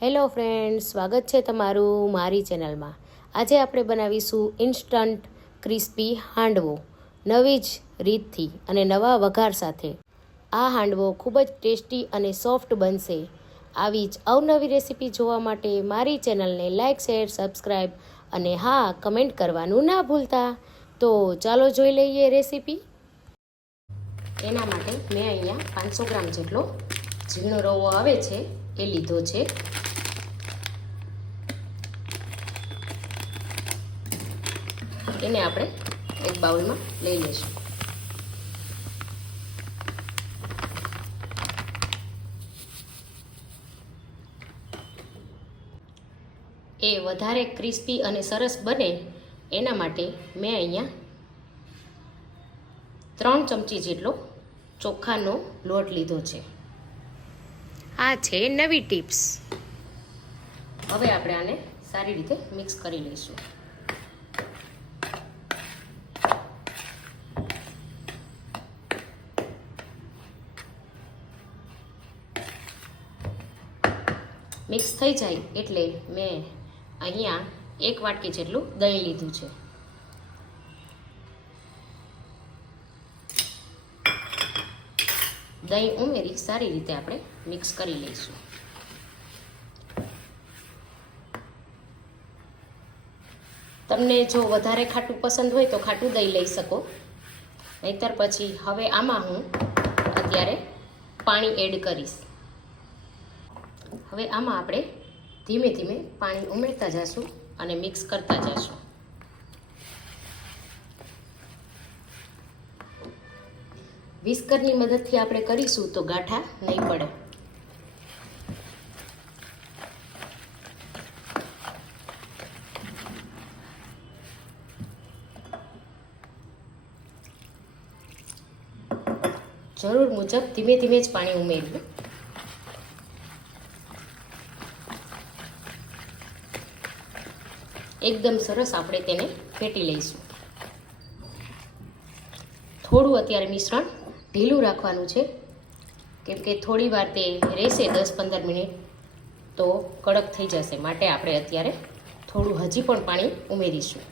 Hello friends, સ્વાગત છે તમારું મારી ચેનલમાં. આજે આપણે બનાવીશું ઇન્સ્ટન્ટ ક્રિસ્પી હાંડવો નવી જ રીતથી અને નવા વઘાર સાથે. આ હાંડવો ખૂબ જ ટેસ્ટી અને સોફ્ટ બનશે. આવી જ અવનવી રેસીપી જોવા માટે મારી ચેનલને લાઇક, શેર, સબસ્ક્રાઈબ અને હા, કમેન્ટ કરવાનું ના ભૂલતા. તો ચાલો જોઈ લઈએ રેસીપી. એના માટે મેં અહીંયા 500 ગ્રામ જેટલો ઝીણો રવો આવે છે એ લીધો છે. એને આપણે એક બાઉલમાં લઈ લઈશું. એ વધારે ક્રિસ્પી અને સરસ બને એના માટે મેં અહીંયા 3 ચમચી જેટલો ચોખાનો લોટ લીધો છે. આ છે નવી ટિપ્સ. હવે આપણે આને સારી રીતે મિક્સ કરી લઈશું. મિક્સ થઈ જાય એટલે મેં અહીંયા 1 વાટકી જેટલું દહીં લીધું છે. દહીં ઉમેરી સારી રીતે આપણે મિક્સ કરી લઈશું. તમને જો વધારે ખાટું પસંદ હોય તો ખાટું દહીં લઈ શકો, નહીતર પછી હવે આમાં હું અત્યારે પાણી એડ કરીશ. હવે આમાં આપણે ધીમે ધીમે પાણી ઉમેરતા જઈશું અને મિક્સ કરતા જઈશું. વિસ્કરની મદદથી આપણે કરીશું તો ગાંઠા નહીં પડે. જરૂર મુજબ ધીમે ધીમે જ પાણી ઉમેર્યું. એકદમ સરસ આપણે તેને ફેટી લઈશું. થોડું અત્યારે મિશ્રણ ઢીલું રાખવાનું છે, કેમ કે થોડી વાર તે રહેશે 10-15 મિનિટ તો કડક થઈ જશે. માટે આપણે અત્યારે થોડું હજી પણ પાણી ઉમેરીશું.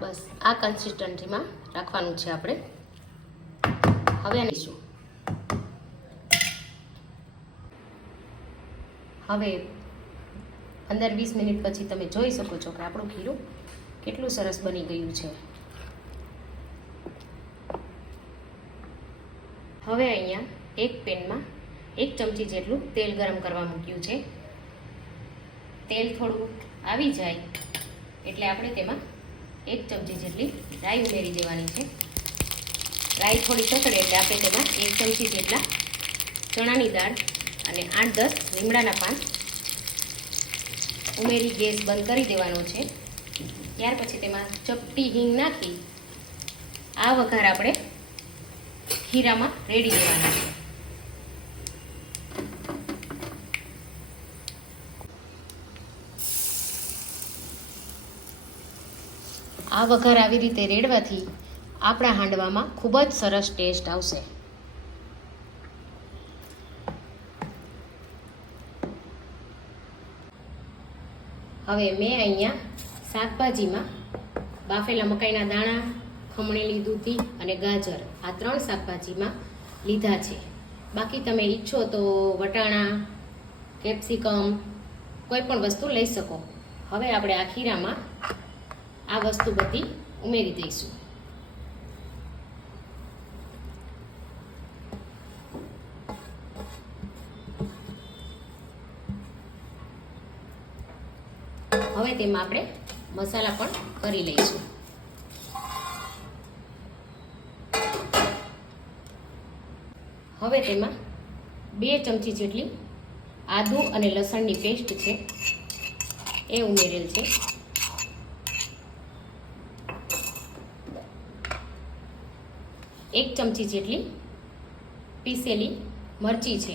બસ આ કન્સિસ્ટન્સીમાં રાખવાનું છે આપણે. હવે આનીશું. હવે 15-20 મિનિટ પછી તમે જોઈ શકો છો કે આપણું ખીરું કેટલું સરસ બની ગયું છે. હવે અહીંયા એક પેનમાં 1 ચમચી જેટલું તેલ ગરમ કરવા મૂક્યું છે. તેલ થોડું આવી જાય એટલે આપણે તેમાં 1 ચમચી જેટલી રાઈ ઉમેરી દેવાની છે. રાઈ થોડી સકડે એટલે આપણે તેમાં 1 ચમચી જેટલા ચણાની દાળ અને 8-10 લીમડાના પાન ઉમેરી ગેસ બંધ કરી દેવાનો છે. ત્યાર પછી તેમાં ચપટી હિંગ નાખી આ વઘાર આપણે ખીરામાં રેડી દેવાનો છે. આ વઘાર આવી રીતે રેડવાથી આપણા હાંડવામાં ખૂબ જ સરસ ટેસ્ટ આવશે. હવે મેં અહીંયા શાકભાજીમાં બાફેલા મકાઈના દાણા, ખમણેલી દૂધી અને ગાજર આ 3 શાકભાજીમાં લીધા છે. બાકી તમે ઈચ્છો તો વટાણા, કેપ્સિકમ કોઈ પણ વસ્તુ લઈ શકો. હવે આપણે આ ખીરામાં આ વસ્તુ બધી ઉમેરી દઈશું. હવે તેમાં આપણે મસાલા પણ કરી લઈશું. હવે તેમાં 2 ચમચી જેટલી આદુ અને લસણની પેસ્ટ છે એ ઉમેરેલ છે. 1 ચમચી જેટલી પીસેલી મરચી છે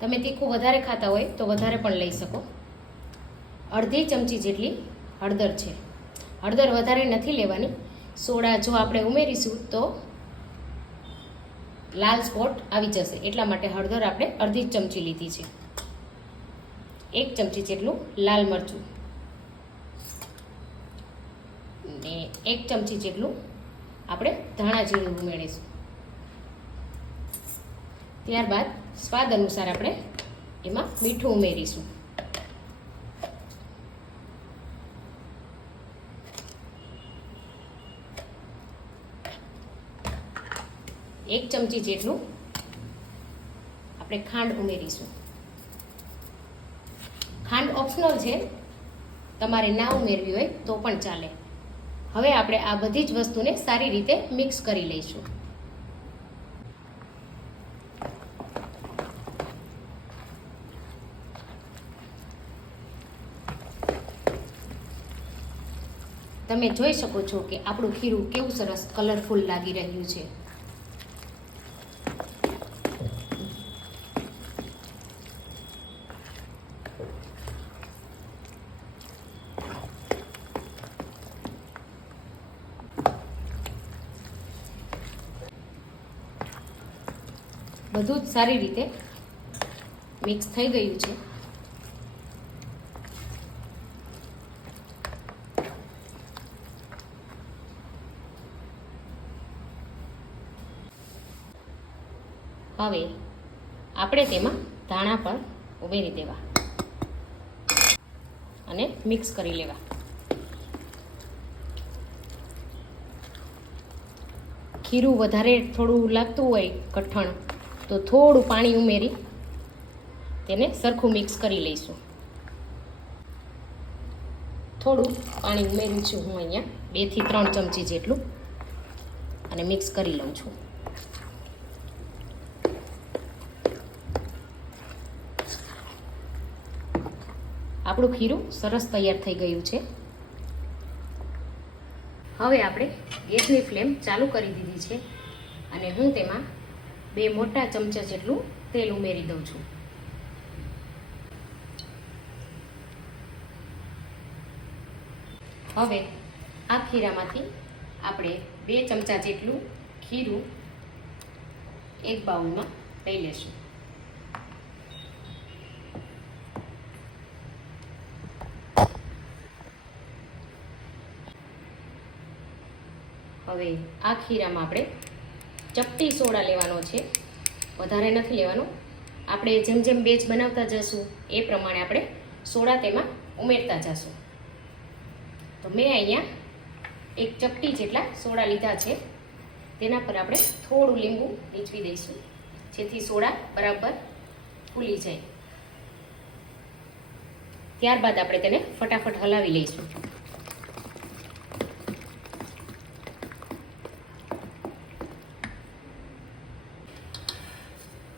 તમે તીખું વધારે ખાતા હોય તો વધારે પણ લઈ શકો. અડધી ચમચી જેટલી હળદર છે. હળદર વધારે નથી લેવાની. સોડા જો આપણે ઉમેરીશું તો લાલ સ્પોટ આવી જશે, એટલા માટે હળદર આપણે અડધી ચમચી લીધી છે. 1 ચમચી જેટલું લાલ મરચું ને 1 ચમચી જેટલું આપણે ધાણા જીરું ઉમેરીશું. ત્યારબાદ સ્વાદ અનુસાર આપણે એમાં મીઠું ઉમેરીશું. એક ચમચી જેટલું આપણે ખાંડ ઉમેરીશું. ખાંડ ઓપ્શનલ છે, તમારે ના ઉમેરવી હોય તો પણ ચાલે. હવે આપણે આ બધી જ વસ્તુને સારી રીતે મિક્સ કરી લઈશું. તમે જોઈ શકો છો કે આપણું ખીરું કેવું સરસ કલરફુલ લાગી રહ્યું છે. બધું જ સારી રીતે મિક્સ થઈ ગયું છે. હવે આપણે તેમાં ધાણા પણ ઉમેરી દેવા અને મિક્સ કરી લેવા. ખીરું વધારે થોડું લાગતું હોય કઠણ તો થોડું પાણી ઉમેરી તેને સરખું મિક્સ કરી લઈશું. થોડું પાણી ઉમેર્યું છું હું અહીંયા 2 થી 3 ચમચી જેટલું અને મિક્સ કરી લઉં છું. આપણું ખીરું સરસ તૈયાર થઈ ગયું છે. હવે આપણે ગેસની ફ્લેમ ચાલુ કરી દીધી છે અને હું તેમાં 2 મોટા ચમચા જેટલું તેલ ઉમેરી દઉં છું. હવે આ ખીરામાંથી આપણે 2 ચમચા જેટલું ખીરું એક બાઉલમાં લઈ લેશું. હવે આ ખીરામાં આપણે ચપટી સોડા લેવાનો છે, વધારે નથી લેવાનો. આપણે જેમ જેમ બેચ બનાવતા જશું એ પ્રમાણે આપણે સોડા તેમાં ઉમેરતા જશું. તો મેં અહીંયા 1 ચપટી જેટલા સોડા લીધા છે. તેના પર આપણે થોડું લીંબુ નીચવી દઈશું જેથી સોડા બરાબર ફૂલી જાય. ત્યારબાદ આપણે તેને ફટાફટ હલાવી લઈશું.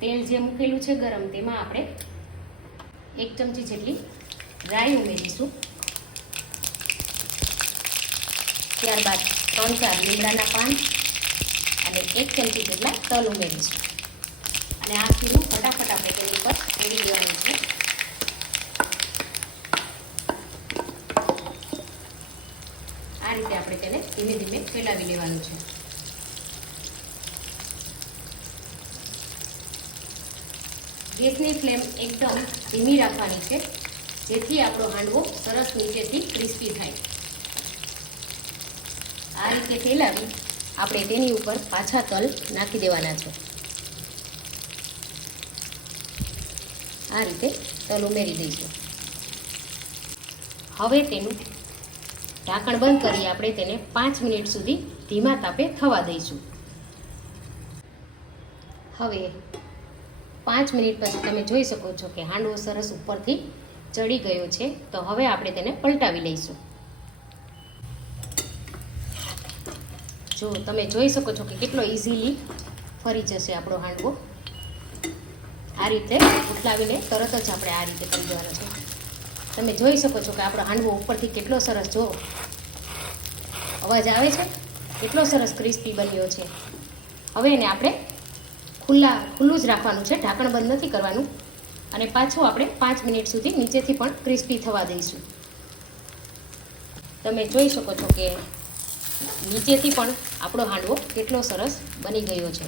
તેલ જે મૂકેલું છે ગરમ તેમાં આપણે 1 ચમચી જેટલી રાઈ ઉમેરીશું. ત્યારબાદ 3-4 લીમડાના પાન અને 1 ચમચી જેટલા તલ ઉમેરીશું અને આ ખીરું ફટાફટ આપણે તેની ઉપર રેડી દેવાનું છે. આ રીતે આપણે તેને ધીમે ધીમે ફેલાવી લેવાનું છે. ગેસની ફ્લેમ એકદમ ધીમી રાખવાની છે જેથી આપણો હાંડવો સરસ નીચેથી ક્રિસ્પી થાય. આ રીતે ફેલાવી આપણે તેની ઉપર પાછા તલ નાખી દેવાના છે. આ રીતે તલ ઉમેરી દઈશું. હવે તેનું ઢાંકણ બંધ કરી આપણે તેને 5 મિનિટ સુધી ધીમા તાપે થવા દઈશું. હવે 5 મિનિટ પછી તમે જોઈ શકો છો કે હાંડવો સરસ ઉપરથી ચડી ગયો છે. તો હવે આપણે તેને પલટાવી લઈશું. જો તમે જોઈ શકો છો કે કેટલો ઇઝીલી ફરી જશે આપણો હાંડવો. આ રીતે ઉથલાવીને તરત જ આપણે આ રીતે કરી દેવાનો છે. તમે જોઈ શકો છો કે આપણો હાંડવો ઉપરથી કેટલો સરસ, જો અવાજ આવે છે, કેટલો સરસ ક્રિસ્પી બન્યો છે. હવે એને આપણે ખુલ્લું જ રાખવાનું છે, ઢાંકણ બંધ નથી કરવાનું. અને પાછું આપણે 5 મિનિટ સુધી નીચેથી પણ ક્રિસ્પી થવા દઈશું. તમે જોઈ શકો છો કે નીચેથી પણ આપણો હાંડવો કેટલો સરસ બની ગયો છે.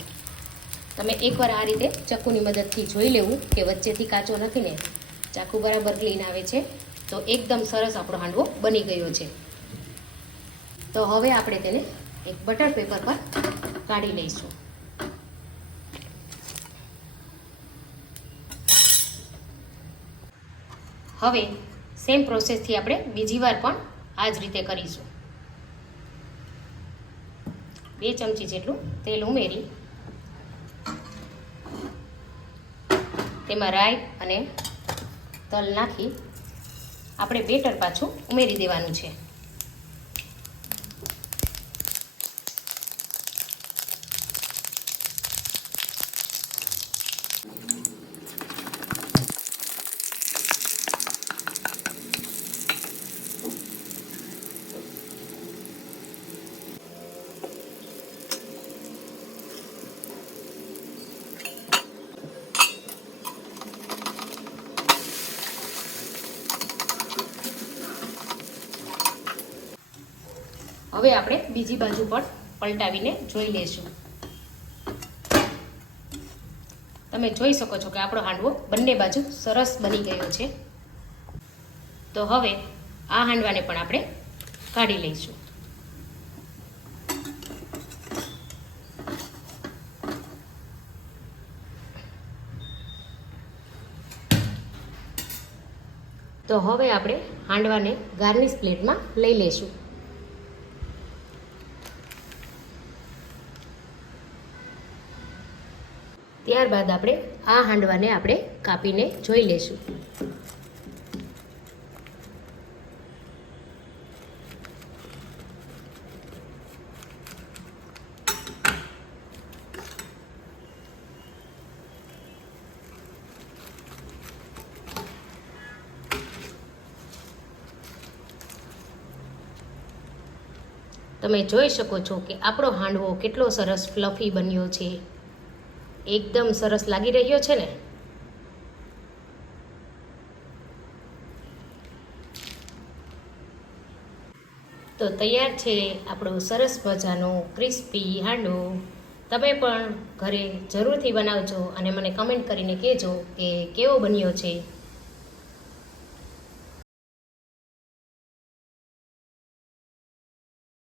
તમે એકવાર આ રીતે ચક્કુની મદદથી જોઈ લેવું કે વચ્ચેથી કાચો નથી ને, ચાકુ બરાબર ક્લીન આવે છે તો એકદમ સરસ આપણો હાંડવો બની ગયો છે. તો હવે આપણે તેને એક બટર પેપર પર કાઢી લઈશું. હવે સેમ પ્રોસેસથી આપણે બીજી વાર પણ આ જ રીતે કરીશું. 2 ચમચી જેટલું તેલ ઉમેરી તેમાં રાઈ અને તલ નાખી આપણે બેટર પાછું ઉમેરી દેવાનું છે. હવે આપણે બીજી બાજુ પણ પલટાવીને જોઈ લઈશું. તમે જોઈ શકો છો કે આપણો હાંડવો બંને બાજુ સરસ બની ગયો છે. તો હવે આ હાંડવાને પણ આપણે કાઢી લઈશું. તો હવે આપણે હાંડવાને ગાર્નિશ પ્લેટમાં લઈ લઈશું. ત્યારબાદ આપણે આ હાંડવાને આપણે કાપીને જોઈ લઈશું. તમે જોઈ શકો છો કે આપણો હાંડવો કેટલો સરસ ફ્લફી બન્યો છે. એકદમ સરસ લાગી રહ્યો છે ને. તો તૈયાર છે આપણો સરસ મજાનો ક્રિસ્પી હાંડવો. તમે પણ ઘરે જરૂરથી બનાવજો અને મને કમેન્ટ કરીને કહેજો કે કેવો બન્યો છે.